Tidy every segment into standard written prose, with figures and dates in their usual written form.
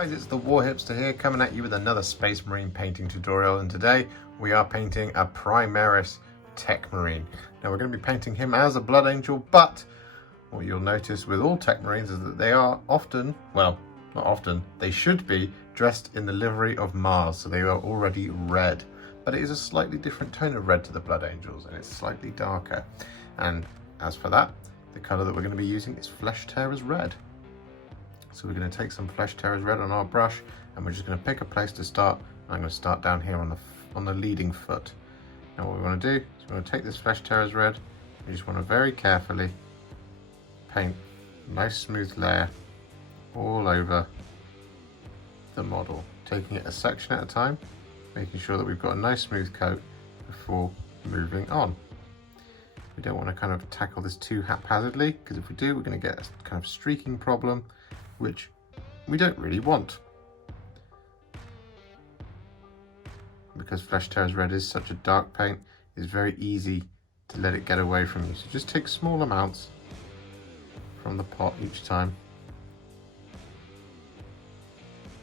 guys, it's the Warhipster here coming at you with another Space Marine painting tutorial, and today we are painting a Primaris Techmarine. Now we're going to be painting him as a Blood Angel, but what you'll notice with all Techmarines is that they are often, well, not often, they should be dressed in the livery of Mars, so they are already red. But it is a slightly different tone of red to the Blood Angels, and it's slightly darker. And as for that, the colour that we're going to be using is Flesh Tearers Red. So we're going to take some Flesh Tearers Red on our brush, and we're just going to pick a place to start. I'm going to start down here on the leading foot. Now what we want to do is we're going to take this Flesh Tearers Red. We just want to very carefully paint a nice smooth layer all over the model, taking it a section at a time, making sure that we've got a nice smooth coat before moving on. We don't want to kind of tackle this too haphazardly, because if we do, we're going to get a kind of streaking problem, which we don't really want. Because Flesh Tearers Red is such a dark paint, it's very easy to let it get away from you. So just take small amounts from the pot each time.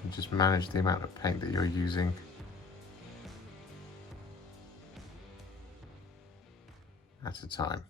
And just manage the amount of paint that you're using. At a time.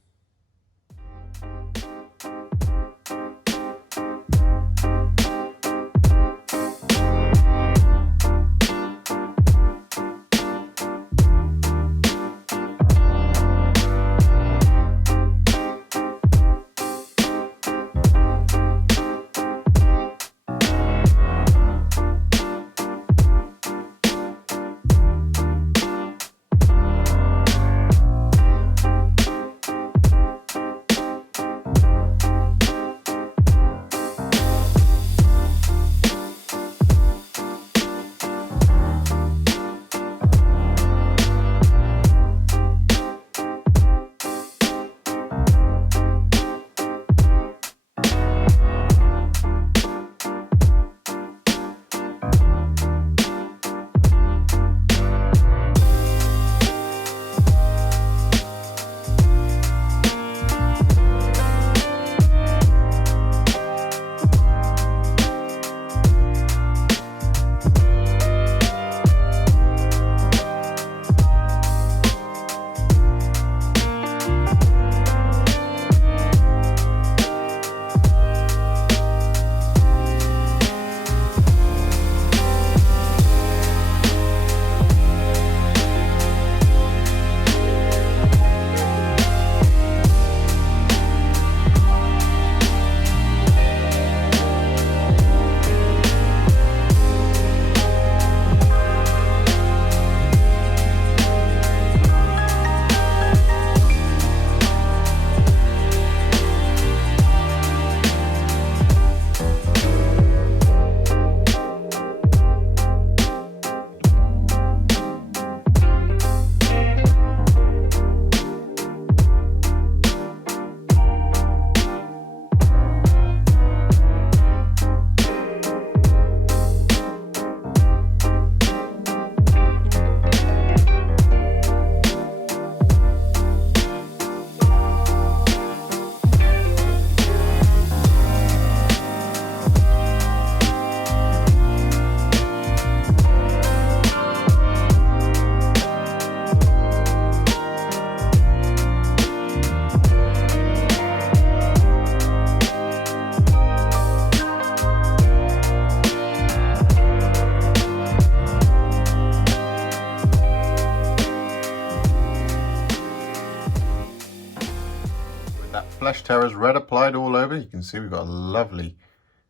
Flesh Tearers Red applied all over, you can see we've got a lovely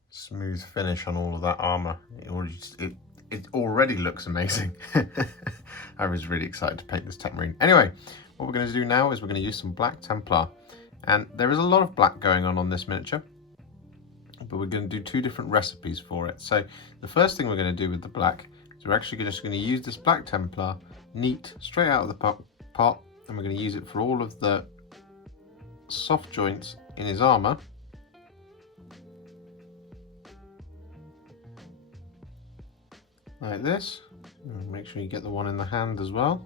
smooth finish on all of that armour. It already looks amazing. I was really excited to paint this Techmarine. Anyway, what we're going to do now is we're going to use some black Templar. And there is a lot of black going on this miniature, but we're going to do two different recipes for it. So the first thing we're going to do with the black is we're actually just going to use this black Templar neat straight out of the pot, and we're going to use it for all of the soft joints in his armour, like this. And make sure you get the one in the hand as well,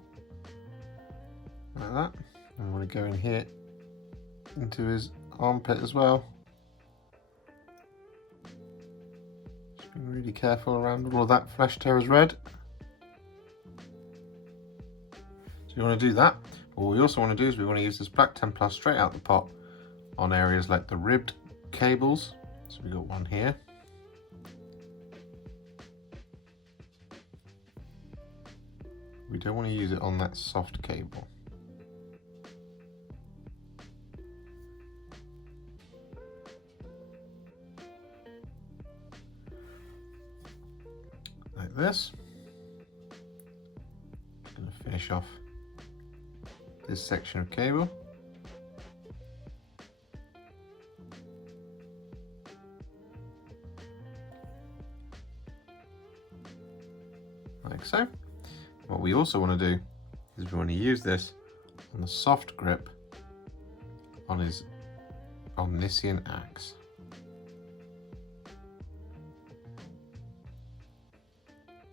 like that. And I want to go in here into his armpit as well. Just Just being really careful around all of that flesh terra's red. So you want to do that. But what we also want to do is we want to use this Black Templar straight out the pot on areas like the ribbed cables. So we got one here. We don't want to use it on that soft cable. Like this. Just going to finish off this section of cable. Like so. What we also want to do is we want to use this on the soft grip on his omniscient axe.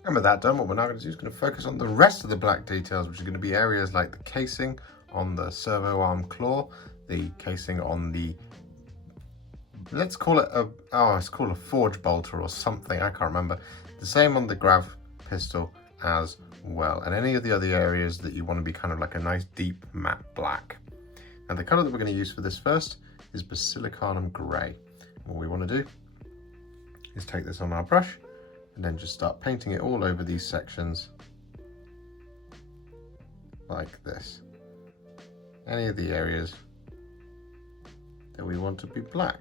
And with that done, what we're now going to do is going to focus on the rest of the black details, which are going to be areas like the casing on the servo arm claw, the casing on the, let's call it it's called a forge bolter or something, I can't remember. The same on the grav pistol as well, and any of the other areas that you want to be kind of like a nice deep matte black. Now the colour that we're going to use for this first is Basilicanum Grey. What we want to do is take this on our brush and then just start painting it all over these sections like this. Any of the areas that we want to be black.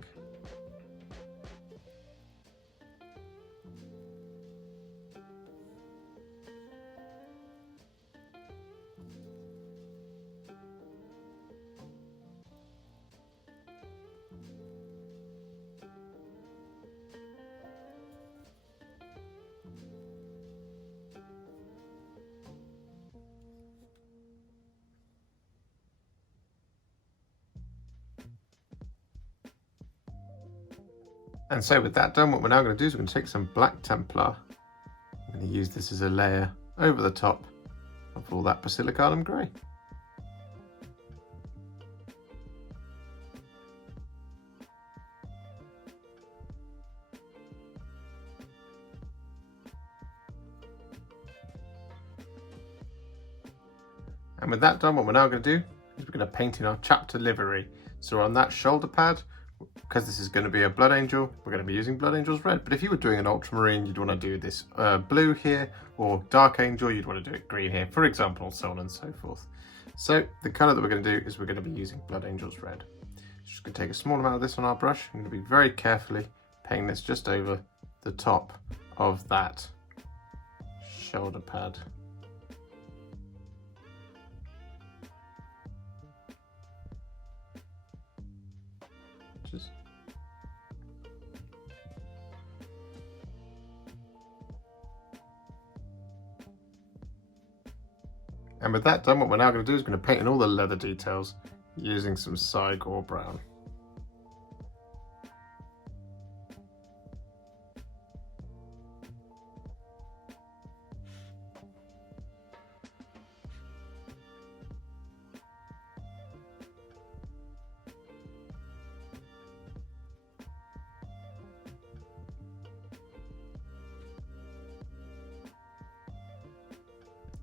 And so with that done, what we're now going to do is we're going to take some Black Templar. I'm going to use this as a layer over the top of all that Basilicanum Grey. And with that done, what we're now going to do is we're going to paint in our chapter livery. So on that shoulder pad, because this is going to be a Blood Angel, we're going to be using Blood Angel's red. But if you were doing an Ultramarine, you'd want to do this blue here, or Dark Angel, you'd want to do it green here, for example, so on and so forth. So the colour that we're going to do is we're going to be using Blood Angel's red. Just going to take a small amount of this on our brush. I'm going to be very carefully painting this just over the top of that shoulder pad. And with that done, what we're now going to do is going to paint in all the leather details using some Cygor Brown.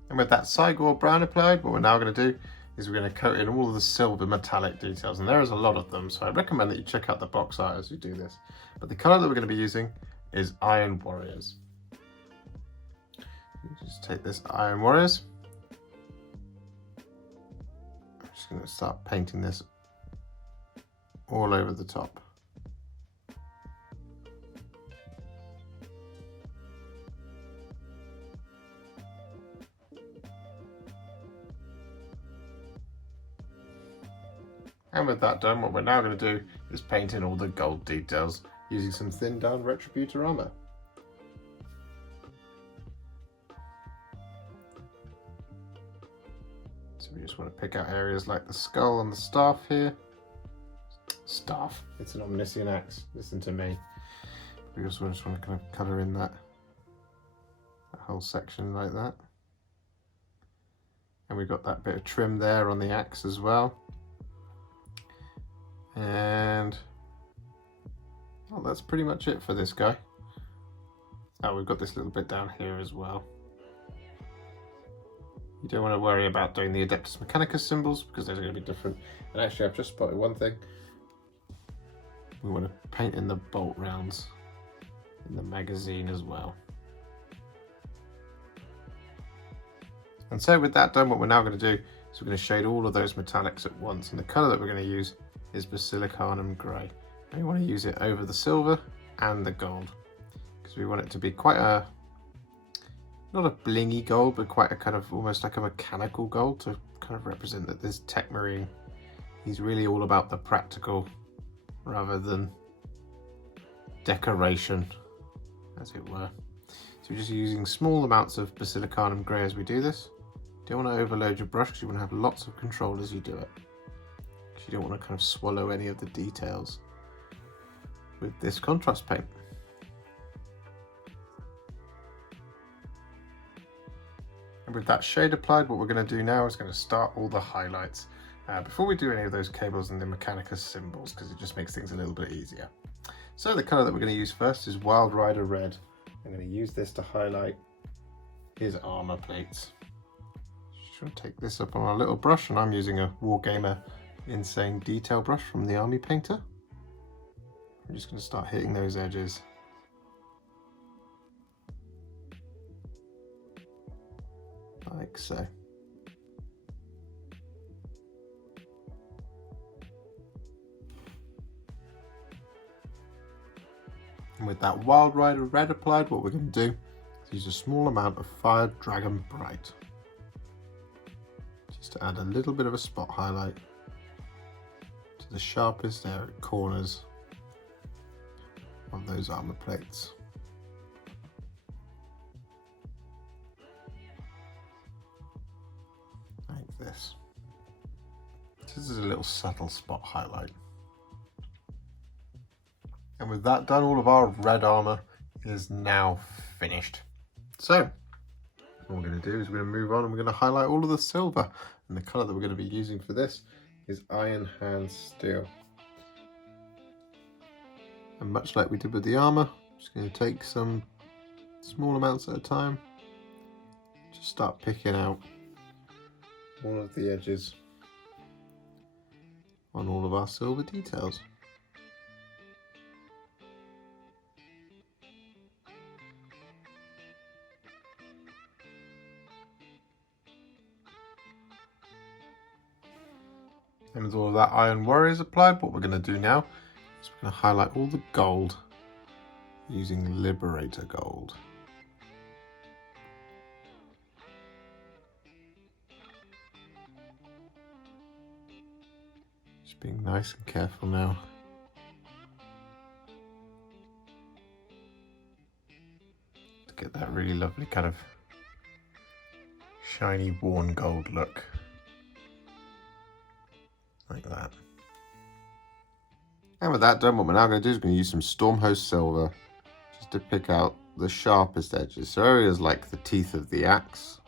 And with that Cygor Brown applied, what we're now going to do is we're going to coat in all of the silver metallic details, and there is a lot of them, so I recommend that you check out the box art as you do this. But the colour that we're going to be using is Iron Warriors. Just take this Iron Warriors. I'm just going to start painting this all over the top. And with that done, what we're now going to do is paint in all the gold details using some thinned down Retributor Armour. So we just want to pick out areas like the skull and the staff here. Staff, it's an omniscient axe, listen to me. We also just want to kind of colour in that whole section like that. And we've got that bit of trim there on the axe as well. And well, that's pretty much it for this guy. Oh, we've got this little bit down here as well. You don't want to worry about doing the Adeptus Mechanicus symbols because those are going to be different. And actually, I've just spotted one thing. We want to paint in the bolt rounds in the magazine as well. And so with that done, what we're now going to do is we're going to shade all of those metallics at once. And the colour that we're going to use is Basilicanum Grey. And we want to use it over the silver and the gold because we want it to be quite a, not a blingy gold, but quite a kind of almost like a mechanical gold to kind of represent that this Techmarine, he's really all about the practical rather than decoration, as it were. So we're just using small amounts of Basilicanum Grey as we do this. You don't want to overload your brush because you want to have lots of control as you do it. Because you don't want to kind of swallow any of the details with this contrast paint. And with that shade applied, what we're going to do now is going to start all the highlights before we do any of those cables and the Mechanicus symbols, because it just makes things a little bit easier. So the colour that we're going to use first is Wild Rider Red. I'm going to use this to highlight his armour plates. Just going to take this up on our little brush, and I'm using a Wargamer Insane Detail brush from the Army Painter. I'm just going to start hitting those edges. Like so. And with that Wild Rider Red applied, what we're going to do is use a small amount of Fire Dragon Bright. Just to add a little bit of a spot highlight to the sharpest area corners of those armor plates. Like this. This is a little subtle spot highlight. And with that done, all of our red armor is now finished. So what we're going to do is we're going to move on and we're going to highlight all of the silver. And the color that we're going to be using for this is Iron Hand Steel. And much like we did with the armor, I'm just going to take some small amounts at a time. Just start picking out all of the edges on all of our silver details. And with all of that Iron Warriors applied, what we're going to do now is we're going to highlight all the gold using Liberator Gold. Just being nice and careful now. To get that really lovely kind of shiny worn gold look. Like that. And with that done, what we're now going to do is we're going to use some Stormhost Silver just to pick out the sharpest edges. So areas like the teeth of the axe.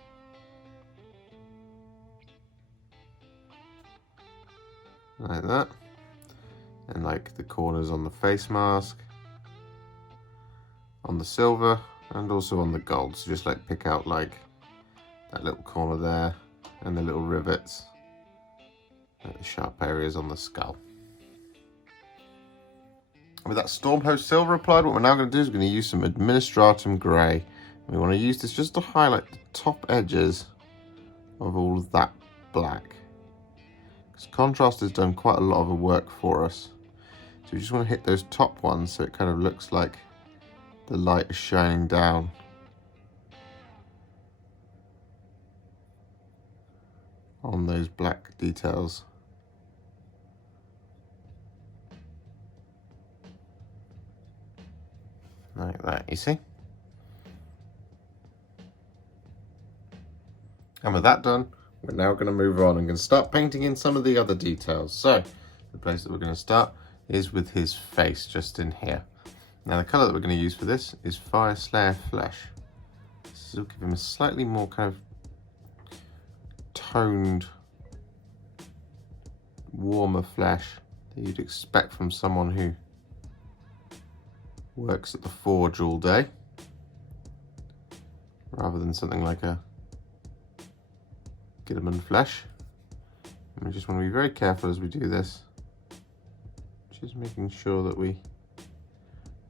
Like that. And like the corners on the face mask. On the silver and also on the gold. So just like pick out like that little corner there and the little rivets. The sharp areas on the skull. And with that Stormhost Silver applied, what we're now going to do is we're going to use some Administratum Grey. We want to use this just to highlight the top edges of all of that black. Because contrast has done quite a lot of the work for us. So we just want to hit those top ones so it kind of looks like the light is shining down. On those black details. Like that, you see? And with that done, we're now going to move on and going to start painting in some of the other details. So, the place that we're going to start is with his face, just in here. Now, the colour that we're going to use for this is Fyreslayer Flesh. This will give him a slightly more kind of toned, warmer flesh that you'd expect from someone who works at the forge all day. rather than something like a Iyanden Flesh. And we just want to be very careful as we do this, just making sure that we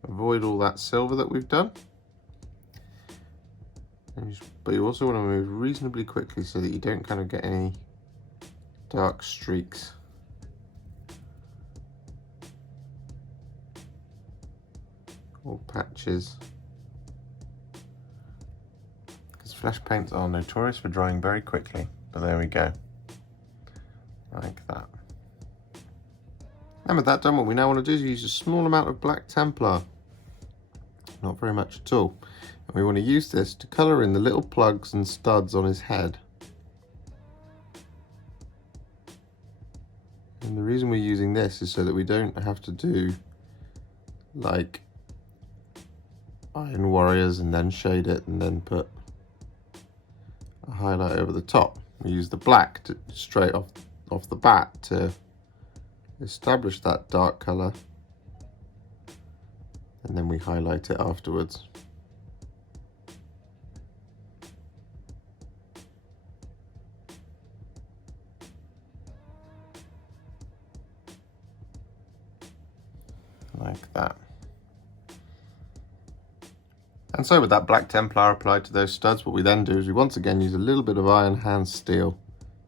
avoid all that silver that we've done. But you also want to move reasonably quickly so that you don't kind of get any dark streaks. Or patches. Because flesh paints are notorious for drying very quickly. But there we go. Like that. And with that done, what we now want to do is use a small amount of Black Templar. Not very much at all. And we want to use this to colour in the little plugs and studs on his head. And the reason we're using this is so that we don't have to do like Iron Warriors and then shade it and then put a highlight over the top. We use the black to, straight off the bat to establish that dark colour, and then we highlight it afterwards. Like that. And so with that Black Templar applied to those studs, what we then do is we once again use a little bit of Iron Hand Steel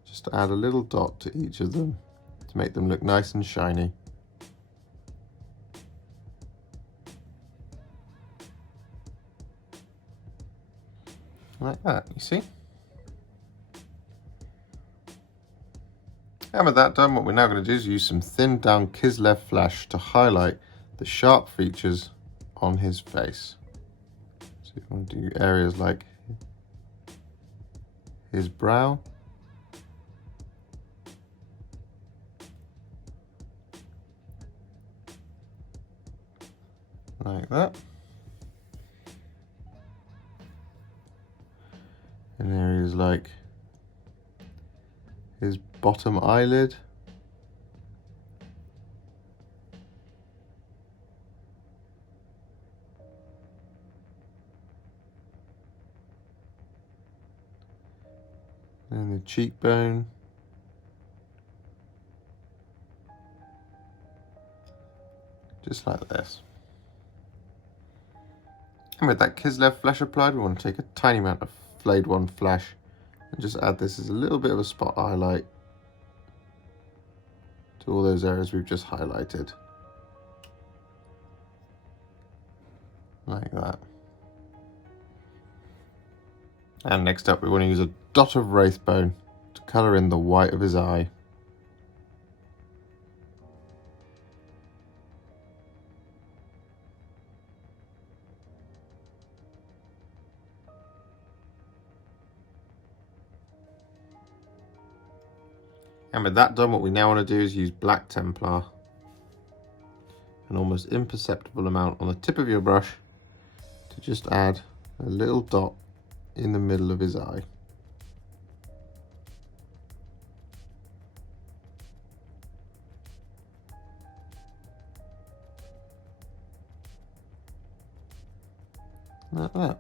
just to add a little dot to each of them to make them look nice and shiny. Like that, you see? And with that done, what we're now going to do is use some thinned down Kislev Flesh to highlight the sharp features on his face. So you want to do areas like his brow, like that, and areas like his bottom eyelid, and the cheekbone, just like this. And with that Kislev Flesh applied, we want to take a tiny amount of Flayed One Flesh and just add this as a little bit of a spot highlight to all those areas we've just highlighted. Like that. And next up we want to use a dot of Wraithbone to colour in the white of his eye. And with that done, what we now want to do is use Black Templar, an almost imperceptible amount on the tip of your brush, to just add a little dot in the middle of his eye. Like that.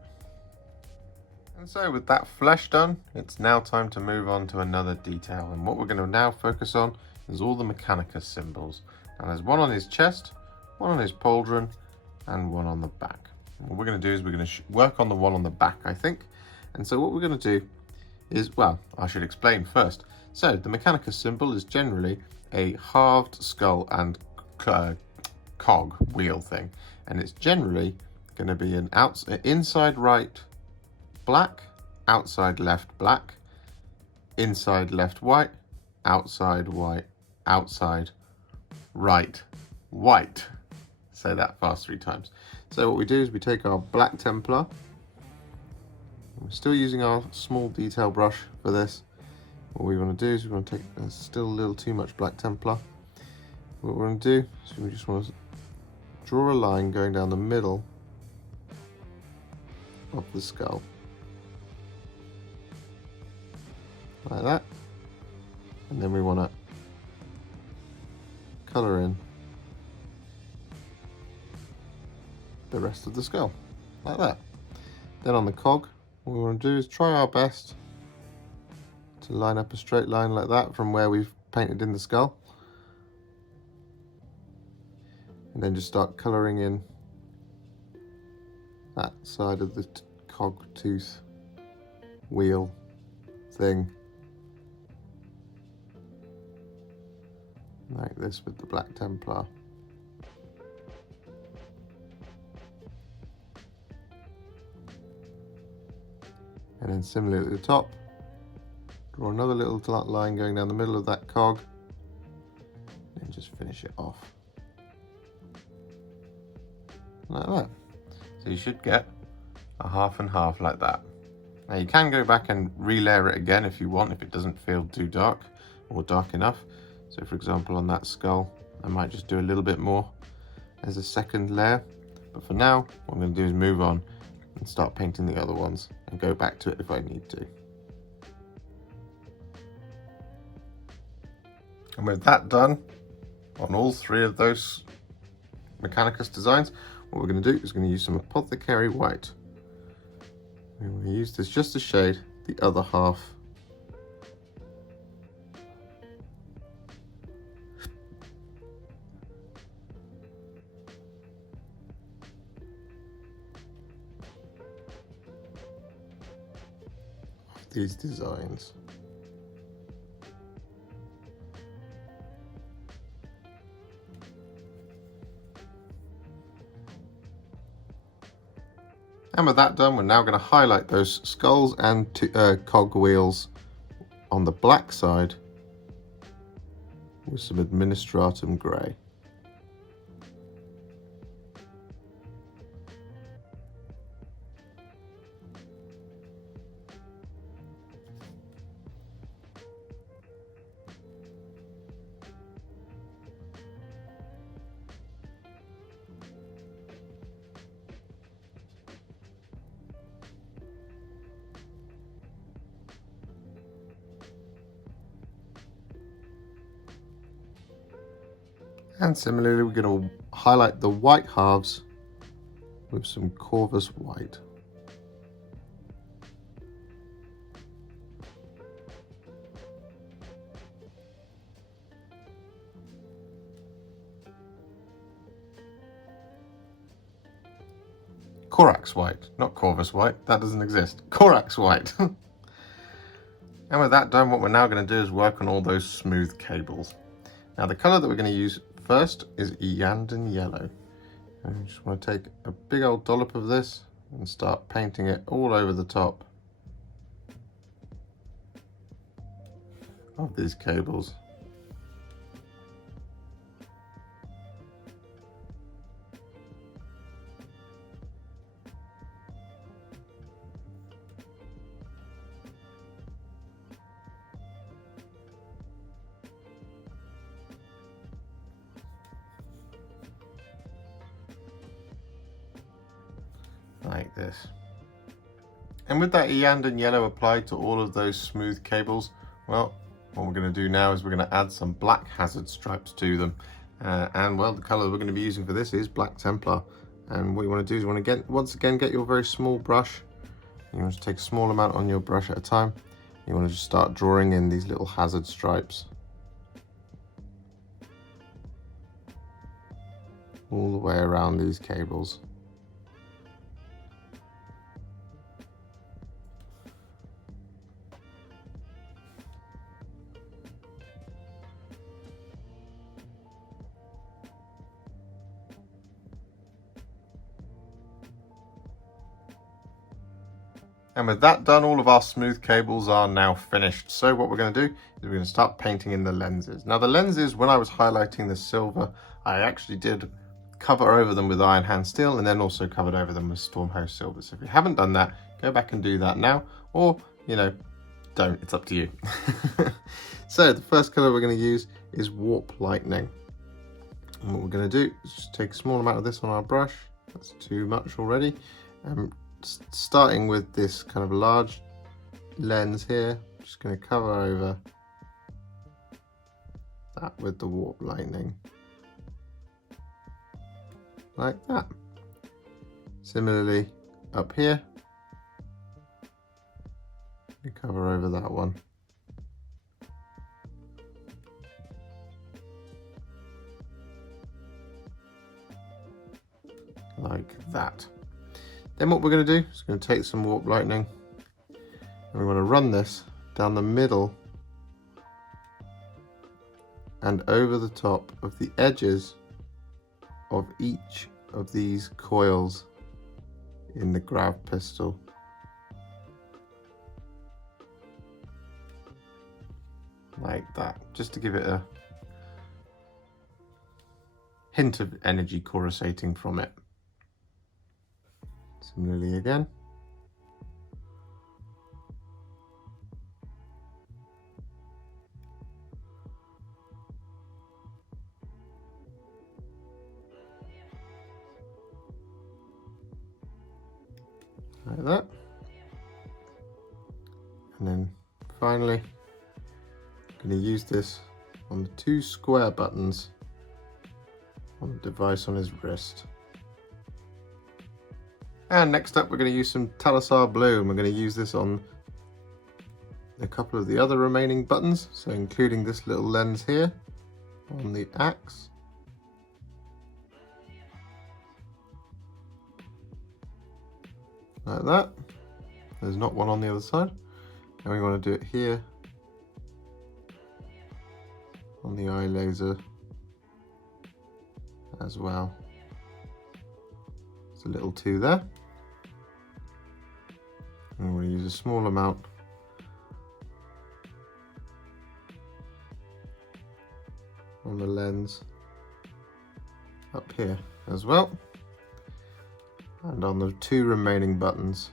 And so with that flesh done, it's now time to move on to another detail. And what we're going to now focus on is all the Mechanicus symbols. Now there's one on his chest, one on his pauldron, and one on the back. And what we're going to do is we're going to work on the one on the back, I think. And so what we're going to do is, well, I should explain first. So the Mechanicus symbol is generally a halved skull and cog wheel thing. And it's generally going to be an inside right black, outside left black, inside left white, outside right white. Say that fast 3 times. So what we do is we take our Black Templar. We're still using our small detail brush for this. What we want to do is we want to take, there's still a little too much Black Templar. What we're going to do is we just want to draw a line going down the middle of the skull. Like that. And then we want to colour in the rest of the skull, like that. Then on the cog, What we want to do is try our best to line up a straight line like that from where we've painted in the skull. And then just start colouring in that side of the cog tooth wheel thing. Like this with the Black Templar. And then similarly at the top, draw another little line going down the middle of that cog, and just finish it off. Like that. So you should get a half and half like that. Now you can go back and re-layer it again if you want, if it doesn't feel too dark or dark enough. So for example on that skull, I might just do a little bit more as a second layer. But for now, what I'm going to do is move on and start painting the other ones and go back to it if I need to. And with that done on all three of those Mechanicus designs, what we're going to do is going to use some Apothecary White. And we're going to use this just a shade, the other half. These designs. And with that done, we're now going to highlight those skulls and cog wheels on the black side with some Administratum Grey. And similarly, we're going to highlight the white halves with some Corvus White. Corax White, not Corvus White, that doesn't exist. Corax White. And with that done, what we're now going to do is work on all those smooth cables. Now the colour that we're going to use first is Iyanden Yellow. And I just want to take a big old dollop of this and start painting it all over the top of these cables. Like this. And with that Iyanden Yellow applied to all of those smooth cables, well, what we're going to do now is we're going to add some black hazard stripes to them. And well, the colour we're going to be using for this is Black Templar. And what you want to do is you want to once again get your very small brush. You want to take a small amount on your brush at a time. You want to just start drawing in these little hazard stripes all the way around these cables. And with that done, all of our smooth cables are now finished. So what we're going to do is we're going to start painting in the lenses. Now the lenses, when I was highlighting the silver, I actually did cover over them with Iron Hand Steel and then also covered over them with Stormhost Silver. So if you haven't done that, go back and do that now, or, you know, don't, it's up to you. So the first color we're going to use is Warp Lightning. And what we're going to do is just take a small amount of this on our brush. That's too much already. Starting with this kind of large lens here, I'm just going to cover over that with the Warp Lightning, like that. Similarly up here, You cover over that one. Like that. Then what we're going to do is going to take some Warp Lightning and we want to run this down the middle and over the top of the edges of each of these coils in the grav pistol. Like that, just to give it a hint of energy coruscating from it. Similarly again. Like that. And then finally, I'm going to use this on the 2 square buttons on the device on his wrist. And next up, we're going to use some Talassar Blue, and we're going to use this on a couple of the other remaining buttons, so including this little lens here on the axe. Like that. There's not one on the other side. And we want to do it here on the eye laser as well. There's a little 2 there. And we'll use a small amount on the lens up here as well, and on the 2 remaining buttons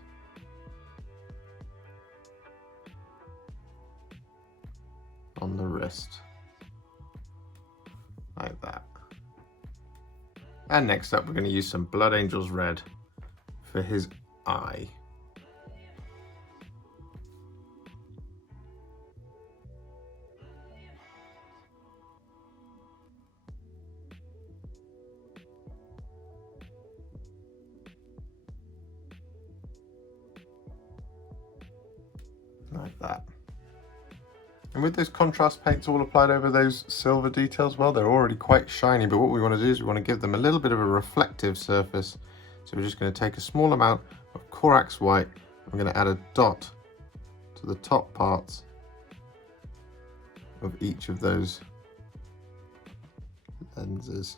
on the wrist, like that. And next up, we're going to use some Blood Angel's Red for his eye. Like that. And with those contrast paints all applied over those silver details, well, they're already quite shiny, but what we want to do is we want to give them a little bit of a reflective surface. So we're just going to take a small amount of Corax White. I'm going to add a dot to the top parts of each of those lenses.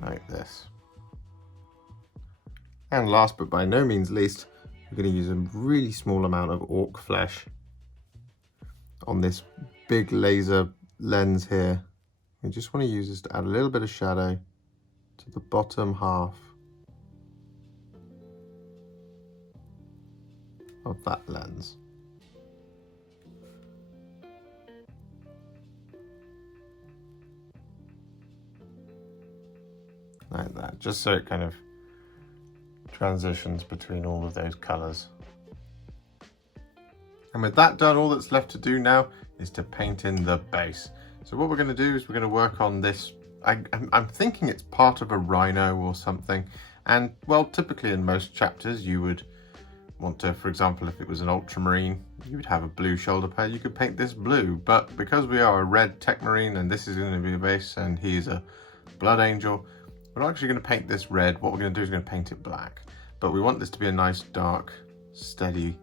Like this. And last but by no means least, we're going to use a really small amount of Ork Flesh on this big laser lens here. We just want to use this to add a little bit of shadow to the bottom half of that lens. Like that, just so it kind of transitions between all of those colours. And with that done, all that's left to do now is to paint in the base. So what we're going to do is we're going to work on this. I'm thinking it's part of a rhino or something. And well, typically in most chapters you would want to, for example, if it was an ultramarine, you would have a blue shoulder pad. You could paint this blue, but because we are a red techmarine and this is going to be a base and he is a blood angel, we're not actually going to paint this red. What we're going to do is we're going to paint it black. But we want this to be a nice, dark, steady,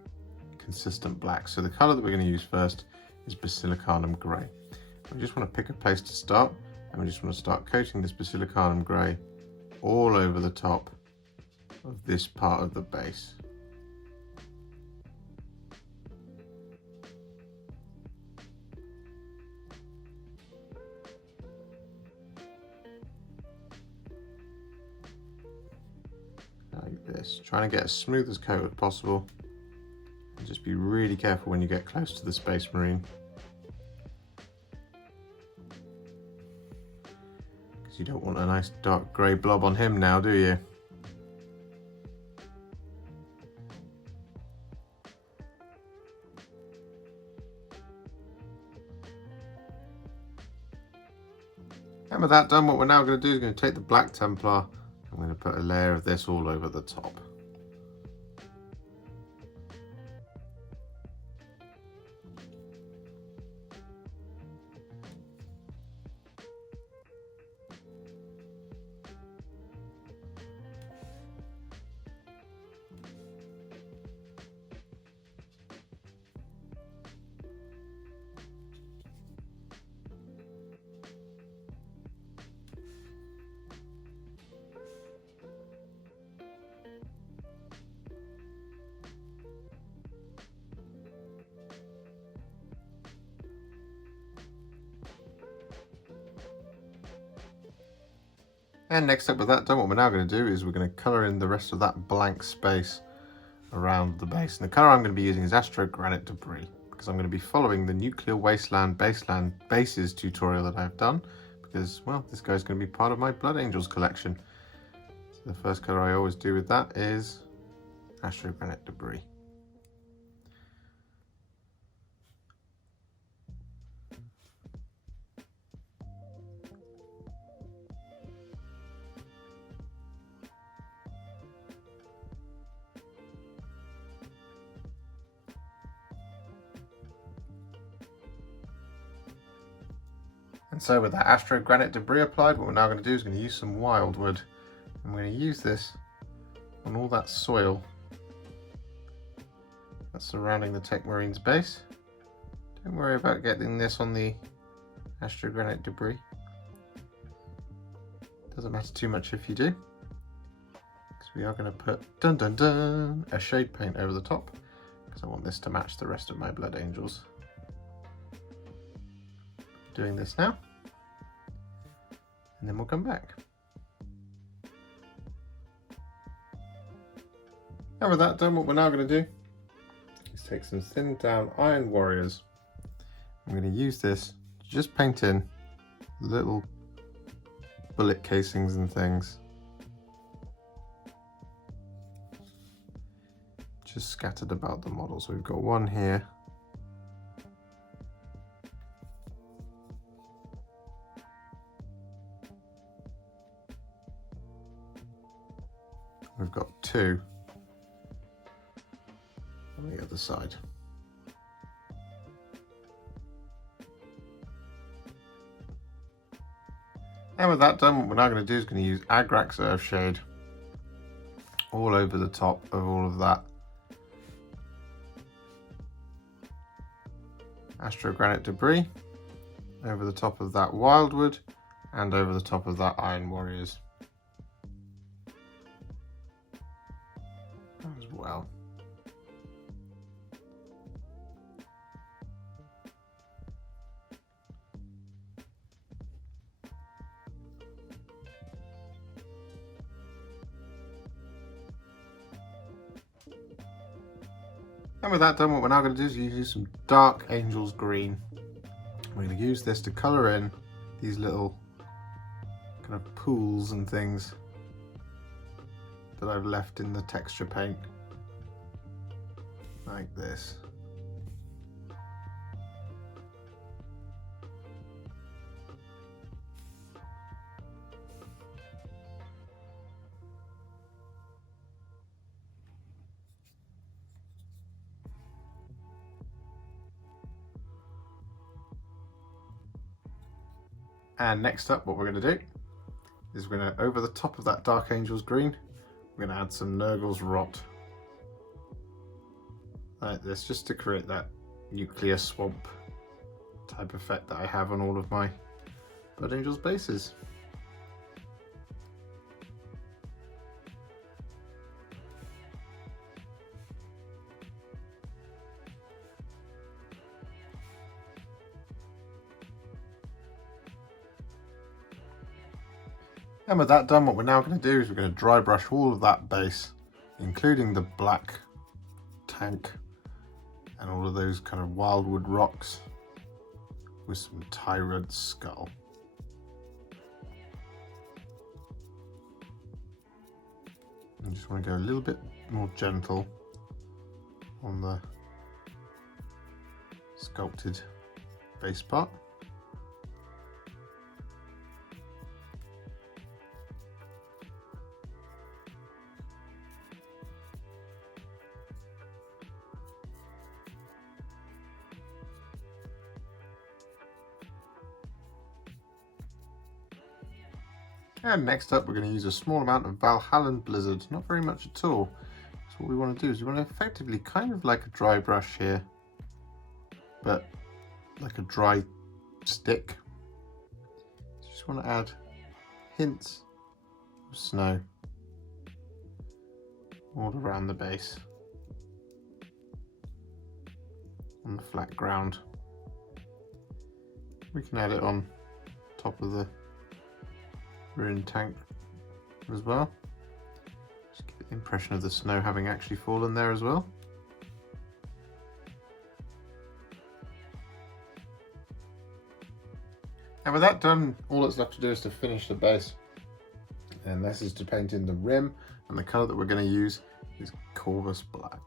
consistent black. So the colour that we're going to use first is Basilicanum Grey. We just want to pick a place to start, and we just want to start coating this Basilicanum Grey all over the top of this part of the base. Like this, trying to get as smooth as coat as possible, and just be really careful when you get close to the Space Marine, because you don't want a nice dark grey blob on him now, do you? And with that done, what we're now going to do is going to take the Black Templar I'm going to put a layer of this all over the top. And next up with that done, what we're now going to do is we're going to colour in the rest of that blank space around the base. And the colour I'm going to be using is Astrogranite Debris, because I'm going to be following the Nuclear Wasteland Bases tutorial that I've done, because, well, this guy's going to be part of my Blood Angels collection. So the first colour I always do with that is Astrogranite Debris. And so with that Astrogranite Debris applied, what we're now going to do is going to use some Wyldwood. I'm going to use this on all that soil that's surrounding the Techmarine's base. Don't worry about getting this on the Astrogranite Debris. Doesn't matter too much if you do, because we are going to put a shade paint over the top, because I want this to match the rest of my Blood Angels. Doing this now, and then we'll come back. And with that done, what we're now going to do is take some thinned down Iron Warriors. I'm going to use this to just paint in little bullet casings and things, just scattered about the model. So we've got one here, we've got two on the other side. And with that done, what we're now going to do is going to use Agrax Earthshade all over the top of all of that Astrogranite Debris, over the top of that Wyldwood, and over the top of that Iron Warriors as well. And with that done, what we're now going to do is use some Dark Angels Green. We're going to use this to colour in these little kind of pools and things that I've left in the texture paint, like this. And next up, what we're going to do is we're going to, over the top of that Dark Angels Green, we're going to add some NURGLE'S Rot, like this, just to create that nuclear swamp type effect that I have on all of my Blood Angels bases. And with that done, what we're now going to do is we're going to dry brush all of that base, including the black tank and all of those kind of Wyldwood rocks, with some Tyrant Skull. I just want to go a little bit more gentle on the sculpted base part. And next up, we're going to use a small amount of Valhallan Blizzard. Not very much at all. So what we want to do is we want to effectively kind of like a dry brush here, but like a dry stick. Just want to add hints of snow all around the base on the flat ground. We can add it on top of the ruined tank as well. Just get the impression of the snow having actually fallen there as well. And with that done, all that's left to do is to finish the base. And this is to paint in the rim, and the colour that we're going to use is Corvus Black.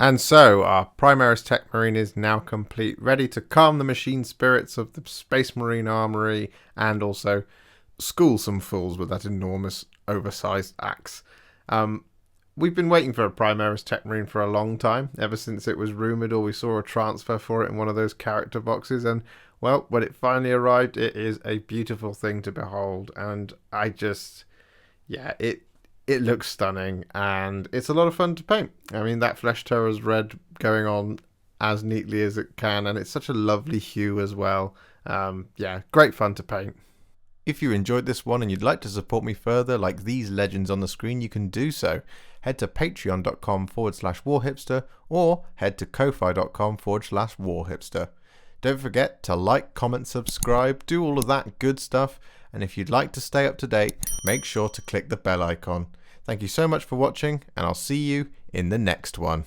And so our Primaris Techmarine is now complete, ready to calm the machine spirits of the Space Marine Armory and also school some fools with that enormous oversized axe. We've been waiting for a Primaris Techmarine for a long time, ever since it was rumoured or we saw a transfer for it in one of those character boxes, and well, when it finally arrived, it is a beautiful thing to behold, and I just, yeah, it looks stunning, and it's a lot of fun to paint. I mean, that Flesh Terror's red going on as neatly as it can, and it's such a lovely hue as well. Yeah, great fun to paint. If you enjoyed this one and you'd like to support me further like these legends on the screen, you can do so. Head to patreon.com/warhipster or head to ko-fi.com/warhipster. Don't forget to like, comment, subscribe, do all of that good stuff, and if you'd like to stay up to date, make sure to click the bell icon. Thank you so much for watching, and I'll see you in the next one.